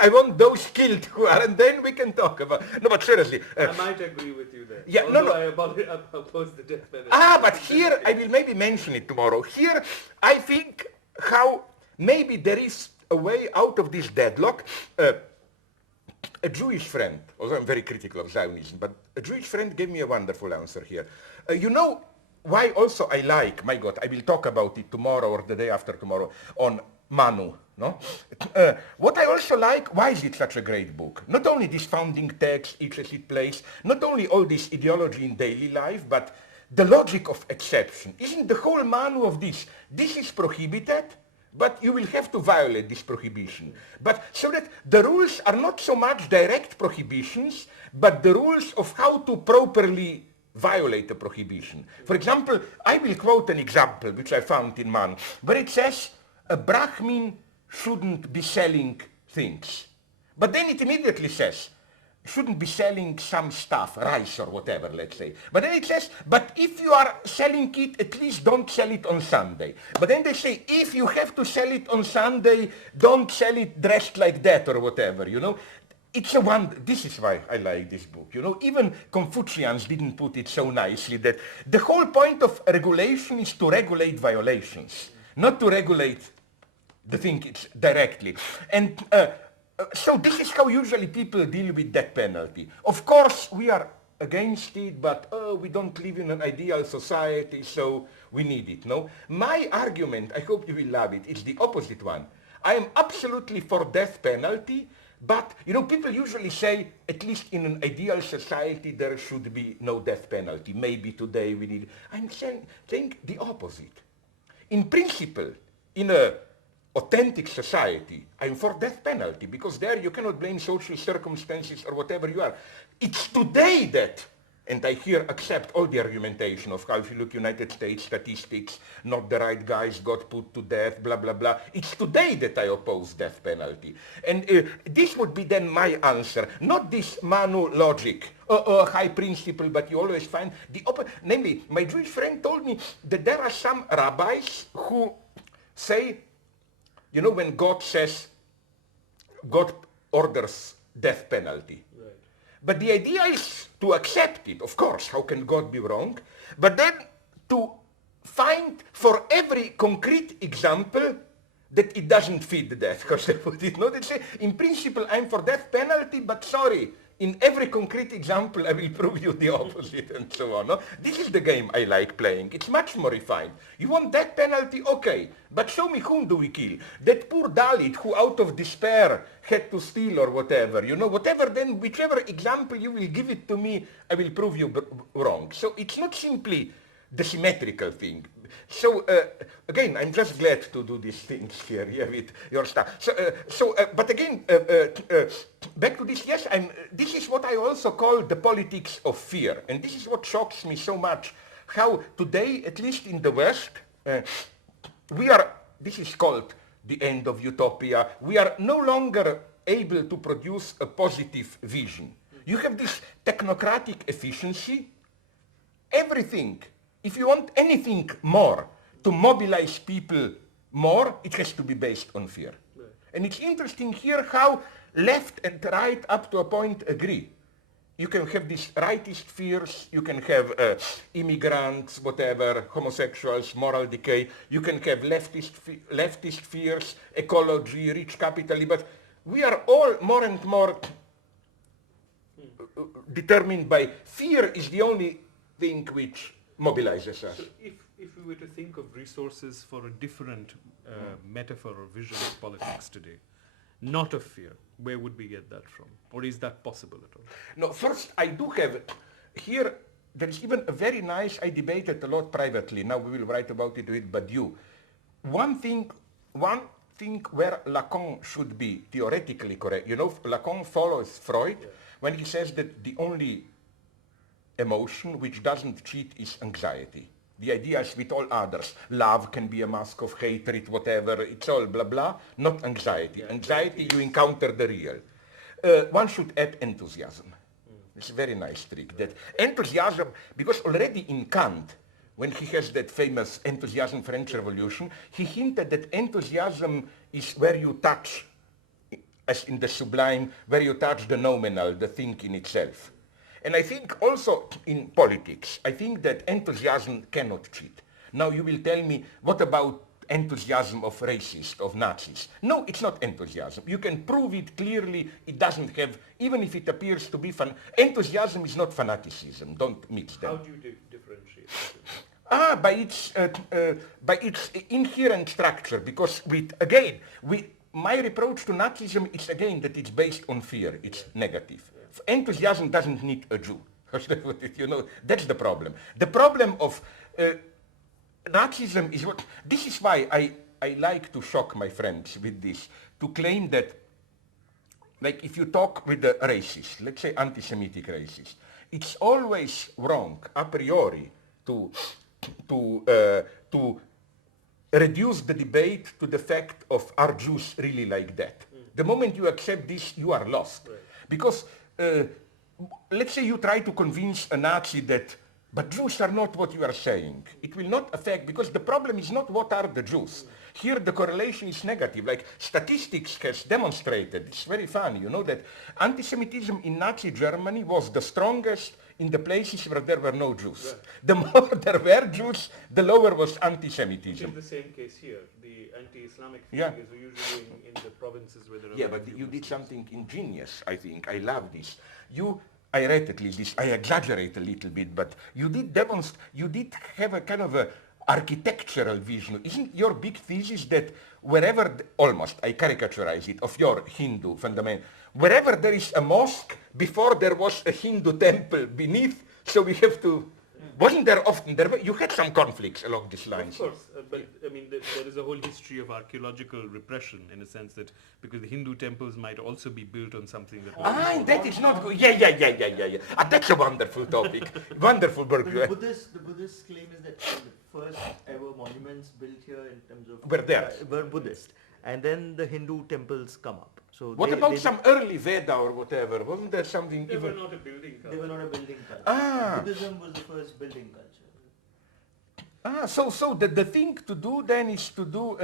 I want those killed who are, and then we can talk about. No, but seriously. I might agree with you there. Yeah, although no. I oppose the death penalty. But here, I will maybe mention it tomorrow. Here, I think how maybe there is a way out of this deadlock. A Jewish friend, although I'm very critical of Zionism, but a Jewish friend gave me a wonderful answer here. You know why also I like, my God, I will talk about it tomorrow or the day after tomorrow on Manu. No? What I also like, why is it such a great book? Not only this founding text, each as it plays, not only all this ideology in daily life, but the logic of exception. Isn't the whole Manu of this is prohibited, but you will have to violate this prohibition. But so that the rules are not so much direct prohibitions, but the rules of how to properly violate a prohibition. For example, I will quote an example which I found in Manu, where it says a Brahmin shouldn't be selling things. But then it immediately says, shouldn't be selling some stuff, rice or whatever, let's say. But then it says, but if you are selling it, at least don't sell it on Sunday. But then they say, if you have to sell it on Sunday, don't sell it dressed like that or whatever, you know. It's a wonder. This is why I like this book. You know, even Confucians didn't put it so nicely that the whole point of regulation is to regulate violations, not to regulate the thing directly. And so this is how usually people deal with death penalty. Of course, we are against it, but we don't live in an ideal society, so we need it, no? My argument, I hope you will love it, is the opposite one. I am absolutely for death penalty, but, you know, people usually say, at least in an ideal society, there should be no death penalty. Maybe today we need... I'm saying the opposite. In principle, in a authentic society, I'm for death penalty, because there you cannot blame social circumstances or whatever you are. It's today that, and I here accept all the argumentation of how if you look United States statistics, not the right guys got put to death, blah, blah, blah. It's today that I oppose death penalty. And this would be then my answer, not this Manu logic, high principle, but you always find the opposite. Namely, my Jewish friend told me that there are some rabbis who say, you know, when God says, God orders death penalty. Right. But the idea is to accept it, of course, how can God be wrong? But then to find for every concrete example that it doesn't fit the death, because they put it, no, they say, in principle I'm for death penalty, but sorry, in every concrete example I will prove you the opposite and so on. No? This is the game I like playing. It's much more refined. You want death penalty? Okay, but show me whom do we kill? That poor Dalit who out of despair had to steal or whatever, you know, whatever then, whichever example you will give it to me, I will prove you wrong. So it's not simply the symmetrical thing. So again, I'm just glad to do these things here, with your stuff. So, but again, back to this. Yes, this is what I also call the politics of fear, and this is what shocks me so much. How today, at least in the West, we are. This is called the end of utopia. We are no longer able to produce a positive vision. You have this technocratic efficiency. Everything. If you want anything more, to mobilize people more, it has to be based on fear. Right. And it's interesting here how left and right up to a point agree. You can have these rightist fears, you can have immigrants, whatever, homosexuals, moral decay, you can have leftist fears, ecology, rich capital, but we are all more and more determined by fear is the only thing which mobilizes us. So if we were to think of resources for a different metaphor or vision of politics today, not of fear, where would we get that from? Or is that possible at all? No, first I do have, here there is even a very nice, I debated a lot privately, now we will write about it with Badiou. One thing where Lacan should be theoretically correct, you know, Lacan follows Freud when he says that the only emotion which doesn't cheat is anxiety. The idea is with all others. Love can be a mask of hatred, whatever, it's all blah blah, not anxiety. Anxiety, you encounter the real. One should add enthusiasm. It's a very nice trick. That enthusiasm, because already in Kant, when he has that famous enthusiasm French Revolution, he hinted that enthusiasm is where you touch as in the sublime, where you touch the nominal, the thing in itself. And I think also in politics, I think that enthusiasm cannot cheat. Now you will tell me, what about enthusiasm of racists, of Nazis? No, it's not enthusiasm. You can prove it clearly. It doesn't have, even if it appears to be enthusiasm is not fanaticism. Don't mix them. How do you differentiate? By its inherent structure, because my reproach to Nazism is again that it's based on fear. It's negative. Enthusiasm doesn't need a Jew. You know, that's the problem. The problem of Nazism is what, this is why I like to shock my friends with this, to claim that, like if you talk with a racist, let's say anti-Semitic racist, it's always wrong a priori to reduce the debate to the fact of are Jews really like that. The moment you accept this, you are lost. Right. Because let's say you try to convince a Nazi that, but Jews are not what you are saying. It will not affect, because the problem is not what are the Jews. Here the correlation is negative. Like statistics has demonstrated, it's very funny, you know, that anti-Semitism in Nazi Germany was the strongest in the places where there were no Jews. Right. The more there were Jews, the lower was anti-Semitism. Which is the same case here. The anti-Islamic figures are usually in the provinces where there are but you did something ingenious, I think. I love this. I read at least this, I exaggerate a little bit, but you did have a kind of a architectural vision. Isn't your big thesis that wherever, almost, I caricaturize it, of your Hindu fundamental, wherever there is a mosque, before there was a Hindu temple beneath, so we have to, wasn't there often, you had some conflicts along these lines. Of course, but I mean, there is a whole history of archaeological repression in a sense that, because the Hindu temples might also be built on something that... that is not good. Yeah. That's a wonderful topic. Wonderful, Berg. The Buddhist claim is that the first ever monuments built here in terms of... were Buddhist. And then the Hindu temples come up. So what about some early Veda or whatever? Wasn't there something They were not a building culture. They were not a building culture. Buddhism was the first building culture. So the thing to do then is to do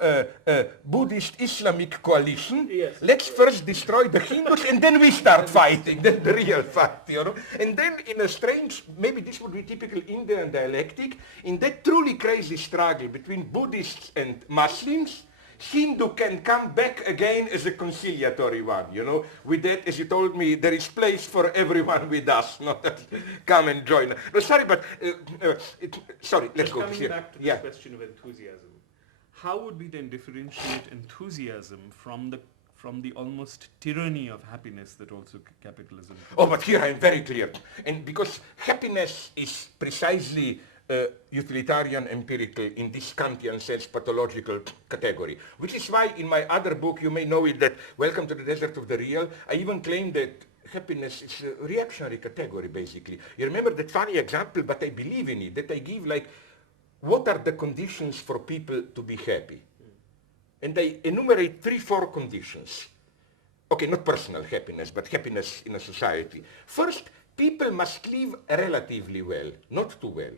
a Buddhist Islamic coalition. Yes. Let's first destroy the Hindus and then we start fighting. That's the real fight, you know. And then in a strange, maybe this would be typical Indian dialectic, in that truly crazy struggle between Buddhists and Muslims, Hindu can come back again as a conciliatory one, you know. With that, as you told me, there is place for everyone with us, not that come and join. No, sorry, but, let's go Coming here. back to this question of enthusiasm, how would we then differentiate enthusiasm from the almost tyranny of happiness that also capitalism... Oh, but here I am very clear. And because happiness is precisely utilitarian empirical in this Kantian sense pathological category, which is why in my other book, you may know it, that Welcome to the Desert of the Real, I even claim that happiness is a reactionary category, basically. You remember that funny example, but I believe in it, that I give like, what are the conditions for people to be happy? And I enumerate 3-4 conditions. Okay, not personal happiness, but happiness in a society. First, people must live relatively well, not too well.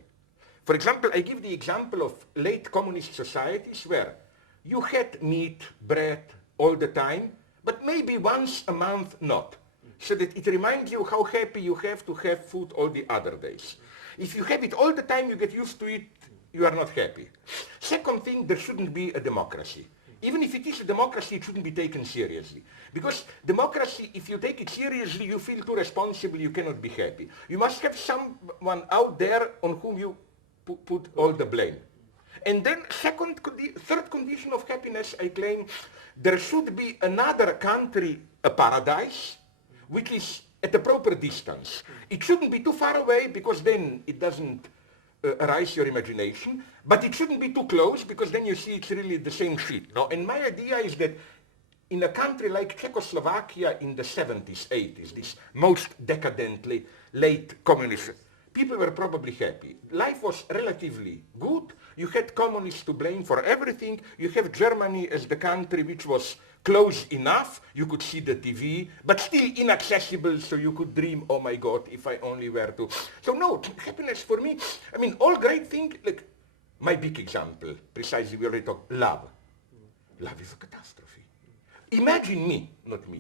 For example, I give the example of late communist societies where you had meat, bread all the time, but maybe once a month not. So that it reminds you how happy you have to have food all the other days. If you have it all the time, you get used to it, you are not happy. Second thing, there shouldn't be a democracy. Even if it is a democracy, it shouldn't be taken seriously. Because democracy, if you take it seriously, you feel too responsible, you cannot be happy. You must have someone out there on whom you put all the blame. And then third condition of happiness, I claim, there should be another country, a paradise, which is at a proper distance. It shouldn't be too far away, because then it doesn't arise your imagination, but it shouldn't be too close, because then you see it's really the same shit. No? And my idea is that in a country like Czechoslovakia in the 70s, 80s, this most decadently late communist, people were probably happy. Life was relatively good. You had communists to blame for everything. You have Germany as the country which was close enough. You could see the TV, but still inaccessible, so you could dream, oh my God, if I only were to. So no, happiness for me, I mean, all great things, like my big example, precisely we already talked, love. Love is a catastrophe. Imagine me, not me,